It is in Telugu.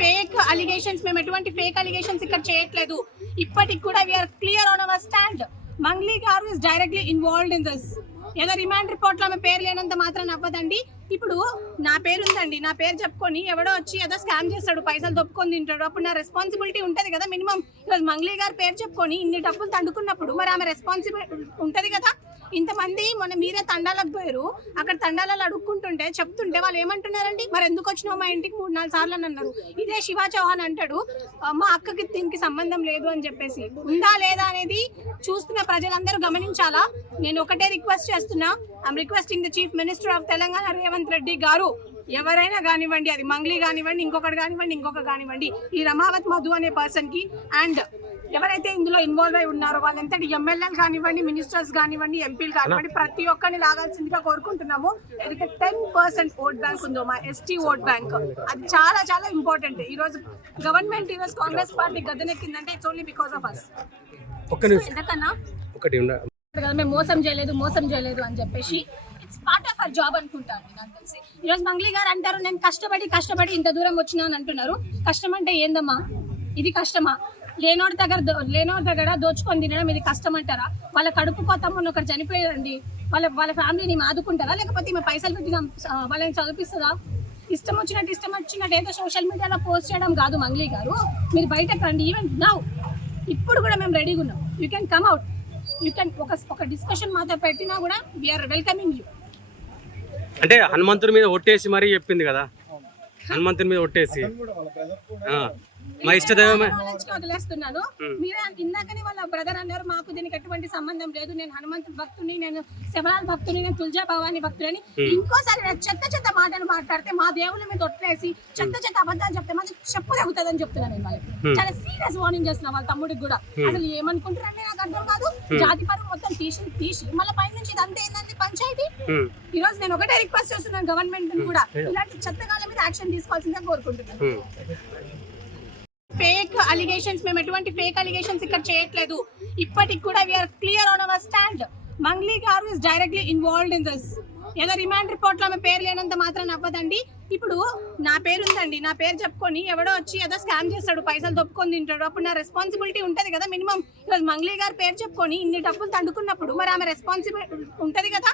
ఫేక్ అలిగేషన్స్, మేము ఎటువంటి ఫేక్ అలిగేషన్స్ ఇక్కడ చేయట్లేదు. ఇప్పటికి కూడా we are clear on our stand. Mangli garu is directly involved in this. ఏదో రిమాండ్ రిపోర్ట్ లో ఆమె పేరు లేనంత మాత్రం అవ్వదండి. ఇప్పుడు నా పేరు ఉందండి, నా పేరు చెప్పుకొని ఎవడో వచ్చి ఏదో స్కామ్ చేస్తాడు, పైసలు దొప్పుకొని తింటాడు, అప్పుడు నా రెస్పాన్సిబిలిటీ ఉంటుంది కదా. మినిమం ఈరోజు మంగ్లీ గారు పేరు చెప్పుకొని ఇన్ని డబ్బులు తండుకున్నప్పుడు మరి ఆమె రెస్పాన్సిబిలిటీ ఉంటుంది కదా. ఇంతమంది మొన్న మీరే తండాలకు పోయారు, అక్కడ తండాలలో అడుక్కుంటుంటే చెప్తుంటే వాళ్ళు ఏమంటున్నారండి, మరి ఎందుకు వచ్చినావు మా ఇంటికి 3-4 సార్లు అని అన్నారు. ఇదే శివ చౌహాన్ అంటాడు మా అక్కకి దీనికి సంబంధం లేదు అని చెప్పేసి. ఉందా లేదా అనేది చూస్తున్న ప్రజలందరూ గమనించాలా. నేను ఒకటే రిక్వెస్ట్ చేస్తున్నా, I'm requesting the chief minister of Telangana Revanth Reddy గారు, ఎవరైనా కానివ్వండి, అది మంగ్లీ కానివ్వండి, ఇంకొకటి కానివ్వండి, ఇంకొకటి కానివ్వండి, ఈ రమావత్ మధు అనే పర్సన్ కి అండ్ ఎవరైతే ఇందులో ఇన్వాల్వ్ అయి ఉన్నారో వాళ్ళంతటి ఎమ్మెల్యేలు కానివ్వండి, మినిస్టర్స్ కానివ్వండి, ఎంపీలు కానివ్వండి, ప్రతి ఒక్కరిని లాగాల్సిందిగా కోరుకుంటున్నాము. ఏదైతే 10% ఓట్ బ్యాంక్ ఉందో మా ఎస్టీ ఓట్ బ్యాంక్, అది చాలా చాలా ఇంపార్టెంట్. ఈ రోజు గవర్నమెంట్ ఈ రోజు కాంగ్రెస్ పార్టీ గద్దెనెక్కిందంటే it's only because of us. ఎందుకన్నా మేము మోసం చేయలేదు అని చెప్పేసి it's part of our job అనుకుంటా అండి. నాకు తెలిసి ఈరోజు మంగ్లీ గారు అంటారు నేను కష్టపడి ఇంత దూరం వచ్చినా అని అంటున్నారు. కష్టం అంటే ఏందమ్మా? ఇది కష్టమా? లేనోడి దగ్గర దోచుకొని తినడం ఇది కష్టం అంటారా? వాళ్ళ కడుపు కొత్తమ్మని ఒకరు చనిపోయారండి, వాళ్ళ ఫ్యామిలీని ఆదుకుంటారా? లేకపోతే ఈమె పైసలు పెట్టి వాళ్ళని చదివిస్తుందా? ఇష్టం వచ్చినట్టు ఏదో సోషల్ మీడియాలో పోస్ట్ చేయడం కాదు మంగ్లీ గారు. మీరు బయటకు రండి. ఈవెన్ నౌ ఇప్పుడు కూడా మేము రెడీగా ఉన్నాం. You can come out, you can ఒక డిస్కషన్ మాతో పెట్టినా కూడా వీఆర్ వెల్కమింగ్ యూ. అంటే హనుమంతుడి మీద ఒట్టేసి మరీ చెప్పింది కదా, హనుమంతుడి మీద ఒట్టేసి మా ఇష్టదైవమే వదిలేస్తున్నాను. మీరే ఇందాకనే వాళ్ళ బ్రదర్ అన్నారు మాకు దీనికి ఎటువంటి సంబంధం లేదు, నేను హనుమంతుడి భక్తుని, నేను శివరాజ్ భక్తుని, నేను తులజా భవాని భక్తుని. ఇంకోసారి చెత్త మాటలు మాట్లాడితే మా దేవుళ్ళ మీద ఒట్లేసి చెత్త అబద్ధాలు చెప్తే మాకు చెప్పు తగ్గుతుందని చెప్తున్నాను నేను వాళ్ళకి. చాలా సీరియస్ వార్నింగ్ చేస్తున్నా వాళ్ళ తమ్ముడికి కూడా. అసలు ఏమనుకుంటారంటే నాకు అర్థం కాదు. జాతి పరువు మొత్తం తీసి మళ్ళీ పై నుంచి ఇదంతా ఏంటంటే పంచాయతీ. ఈ రోజు నేను ఒకటే రిక్వెస్ట్ చేస్తున్నాను గవర్నమెంట్ కూడా, ఇలాంటి చెత్తగాల మీద యాక్షన్ తీసుకోవాల్సిందిగా కోరుకుంటున్నాను. ఫేక్ అలిగేషన్స్, మేము ఎటువంటి ఫేక్ అలిగేషన్స్ ఇక్కడ చేయట్లేదు. ఇప్పటికి కూడా we are clear on our stand. Mangli garu is directly involved in this. ఏదో రిమాండ్ రిపోర్ట్ లో ఆమె పేరు లేనంత మాత్రం అవ్వదండి. ఇప్పుడు నా పేరు ఉందండి, నా పేరు చెప్పుకొని ఎవడో వచ్చి ఏదో స్కామ్ చేస్తాడు, పైసలు దొప్పుకొని తింటాడు, అప్పుడు నా రెస్పాన్సిబిలిటీ ఉంటుంది కదా. మినిమం ఈరోజు మంగ్లీ గారు పేరు చెప్పుకొని ఇన్ని డబ్బులు తండుకున్నప్పుడు మరి ఆమె రెస్పాన్సిబిలిటీ ఉంటుంది కదా.